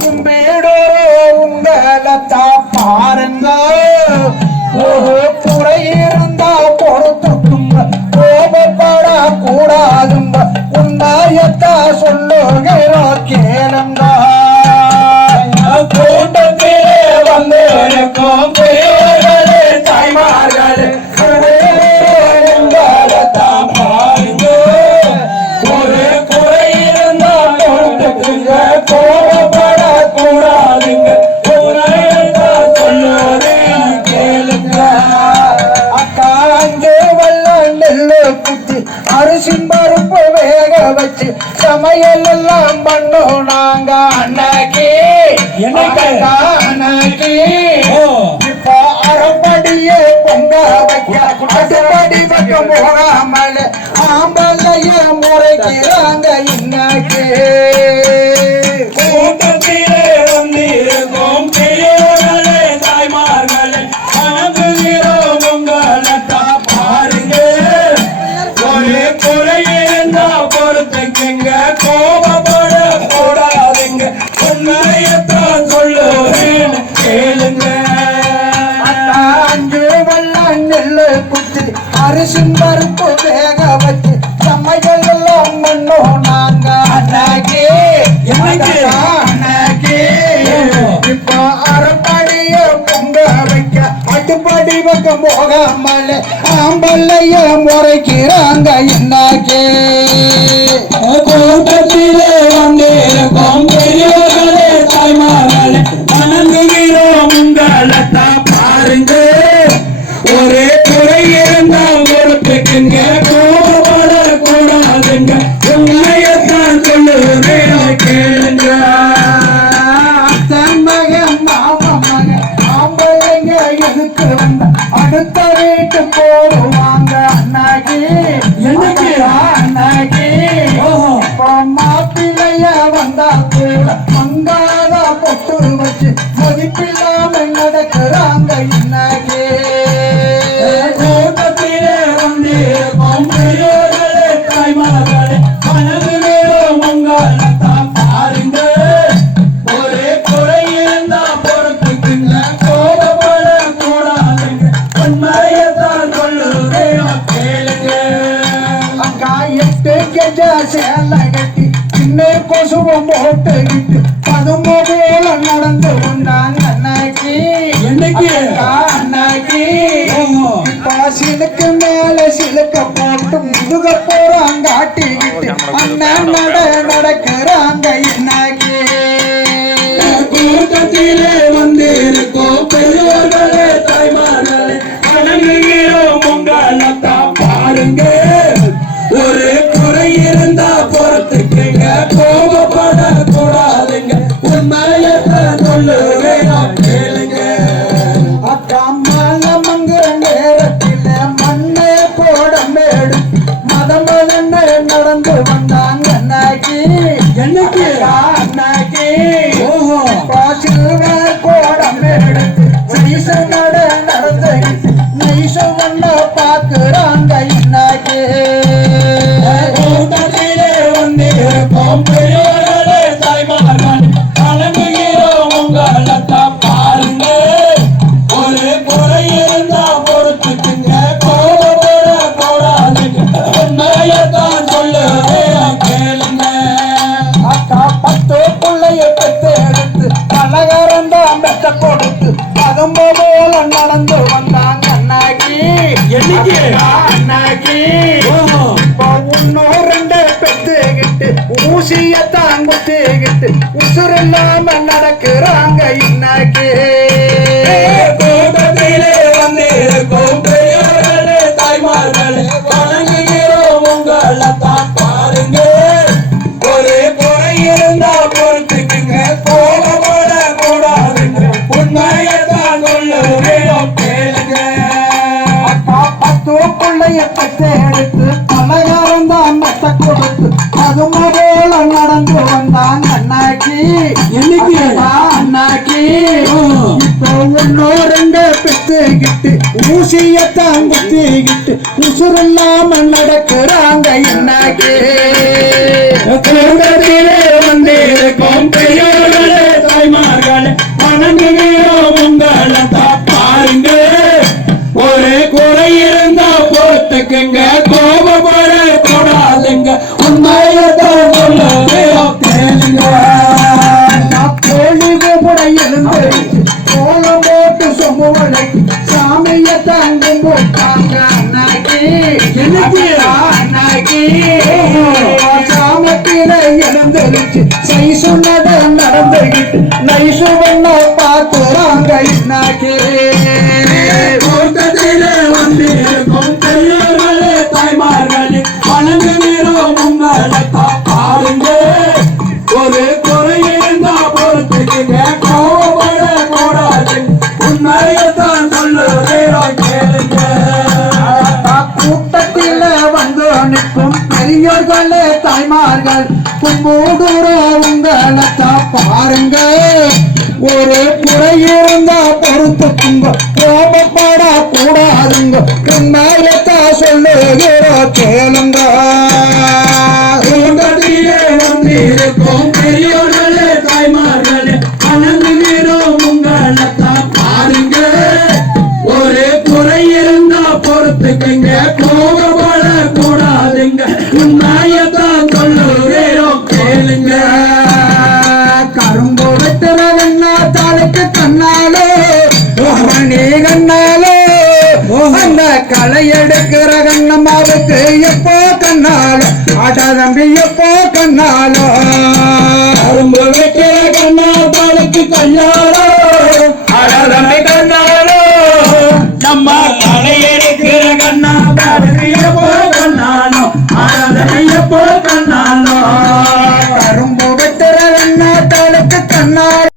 கும்பிடோ உங்களத்தா பாருங்க குறை இருந்தா பொறுத்துக்குங்க கோபப்பட கூடாதுங்க உண்மையத்தா சொல்லுகிறோம் கேளுங்க கூட்டத்திலே வந்து இருக்கும் பெரியவர்களே தாய்மார்களே உங்களத்தா பாருங்க ஒரு குறை இருந்தா பொறுத்துக்குங்க அரிசின் பருப்பு வேக வச்சு சமையல் எல்லாம் பண்ணோம் நாங்க அன்னைக்கு இப்போ அரைப்படியே பொங்க வைக்க அடுப்படி பக்கம் போகாமல் ஆம்பளைய முறைக்கிறாங்க இன்னைக்கு கூட்டத்திலே வந்திருக்கும் பெரியவர்களே தாய்மார்களே வணங்குகிறோம் உங்களை பாருங்க குறை இருந்தா பொறுத்துக்குங்க கோபப்பட கூடாதுங்க உண்மையத்தான் சொல்லுவேன் கேளுங்க அஞ்சு வெள்ளம் நெல்லு குத்தி அரிசின் பருப்பு வேக வச்சு சமையல் எல்லாம் பண்ணோம் நாங்க அன்னைக்கு இப்போ அரைப்படிய பொங்க வைக்க அடுப்படி பக்கம் போகாமல் ஆம்பளைய முறைக்கிறாங்க இன்னைக்கு கூட்டத்திலே வந்திருக்கும் பெரியவர்களே தாய்மார்களே வணங்குகிறோம் உங்களத்தான் பாருங்க ஒரே குறை இருந்தா பொறுத்துக்குங்க கோபப்பட கூடாதுங்க உண்மையத்தான் சொல்லுவேன் கேளுங்க எதுக்கு வந்த அடுத்த வீட்டு போடுவாங்க அன்னைக்கு அன்னைக்கு மாப்பிள்ளைய வந்தா கூட மங்காத பொட்டு வச்சு மதிப்பில்லாம நடக்கிறாங்க இன்னைக்கு கூட்டத்திலே வந்து பெரியவர்களே தாய்மார்களே வணங்குகிறோம் உங்களத்தான் பாருங்க ஒரே குறை இருந்தா பொறுத்துக்குங்க கோபப்பட கூடாதுங்க உண்மையத்தான் சொல்லுவேன் கேளுங்க அக்கா 8 கெஜ சேலை கட்டி சின்ன கொசுவம் போட்டுக்கிட்டு பதும போல நடந்து கொண்டாங்க அன்னைக்கு அன்னைக்கு இப்ப சிலுக்கு மேல சிலுக்க போட்டு முதுக போறாங்க ஆட்டிக்கிட்டு அண்ணன் நடக்கிறாங்க இன்னைக்கு கூட்டத்திலே வந்திருக்கோம் பெரியவர்களே தாய்மார்களே வணங்குகிறோம் உங்களத்தான் பாருங்க ஒரு குறை இருந்தா பொறுத்துக்குங்க கோபப்பட கூடாதுங்க உண்மையத்தான் சொல்லுவேன் கேளுங்க அக்கா மாலை மங்குற நேரத்தில் மண்ணே போட மேடு மதமதன்னு நடந்து வந்தாங்க அன்னைக்கு அன்னைக்கு சில்வர் கோடம் எடுத்து நடந்து நைசம் ஒண்ண பாக்குறாங்க இன்னைக்கு கூட்டத்திலே வந்திருக்கும் பெரியவர்களே தாய்மார்கள் வணங்குகிறோம் உங்களத்தான் பாருங்க ஒரு குறை இருந்தா பொறுத்துக்குங்க கோபப்பட கூடாதுங்க உண்மையத்தான் சொல்லுவேன் கேளுங்க அக்கா 10 பிள்ளைய பெற்று எடுத்து பலகாரந்தான் பெற்ற கொடுத்து பகம்ப போல நடந்து வந்தாங்க அன்னைக்கு அன்னைக்கு இப்போ 1 2 பெற்றுக்கிட்டு ஊசியத்தான் குத்திக்கிட்டு உசுர் இல்லாம நடக்கிறாங்க இன்னைக்கு கூட்டத்திலே வந்திருக்கும் பெரியோர்களே தாய்மார்களே வணங்குகிறோம் உங்களைத்தான் பாருங்க ஒரு குறை இருந்தா பொறுத்துக்குங்க கோபப்பட கூடாதுங்க உண்மையத்தான் சொல்லுவேன் கேளுங்க தூக்குள்ளைய பச்சை எடுத்து பலகாரம் தான் மத்த கொடுத்து அதுமா போல நடந்து வந்தான் அண்ணாக்கி என்னைக்கு அண்ணாக்கி இப்போ ஒன்னோ ரெண்டு பெத்துக்கிட்டு ஊசியத்தான் குத்திக்கிட்டு உசுர் இல்லாம நடக்கிறாங்க அண்ணாக்கி கூட்டத்திலே வந்திருக்கும் பெரியோர்களே தாய்மார்களே வணங்குகிறோம் உங்களைத்தான் பாருங்க ஒரு குறை இருந்தா பொறுத்துக்குங்க கோபப்பட கூடாதுங்க உண்மையத்தான் சொல்லுவேன் கேளுங்க கோழி கூட எழுந்து கோலம் போட்டு சொம்புவளைக்கு சாமியத்தான் கும்பிட்டாங்க அண்ணாக்கி என்னைக்கு? அண்ணாக்கி சாமத்தில எழுந்திருச்சு சை சொன்னத நடந்துகிட்டு நைசு பண்ண பார்த்துறாங்க அண்ணாக்கி கூட்டத்திலே வந்திருக்கும் பெரியோர்களே தாய்மார்களே வணங்குகிறோம் உங்களைத்தான் பாருங்க ஒரு குறை இருந்தா பொறுத்துக்குங்க கோபப்பட கூடாது உண்மையத்தான் சொல்லுகிறோம் கேளுங்க கூட்டத்தில வந்து நிற்கும் பெரியோர்களே தாய்மார்கள் கும்பிடுறோம் உங்களைத்தான் பாருங்க ஒரு குறை இருந்தா பொறுத்துக்குங்க கோபப்பட கூடாதுங்க உண்மையத்தான் சொல்லுகிறோம் கேளுங்க கூட்டத்திலே வந்திருக்கும் பெரியோர்களே தாய்மார்களே வணங்குகிறோம் உங்களைத்தான் பாருங்க ஒரு குறை இருந்தா பொறுத்துக்குங்க கோபப்பட கூடாதுங்க உண்மையத்தான் சொல்லுகிறோம் கேளுங்க கரும்பு வெட்டுறதுன்னா தலைக்கு கண்ணாலோ மணி கண்ணாலோ அந்த களை எடுக்கிற கண்ணம்மாவுக்கு எப்போ கண்ணாலோ ஆட்டா தம்பி எப்போ கண்ணாலோ கரும்பு வைக்கிற கண்ணா தலைக்கு கண்ணாலோ அழகமை கண்ணாலோ நம்ம களை எடுக்கிற கண்ணா தலைக்கு எப்போ கண்ணாலோ அழகமை எப்போ கண்ணாலோ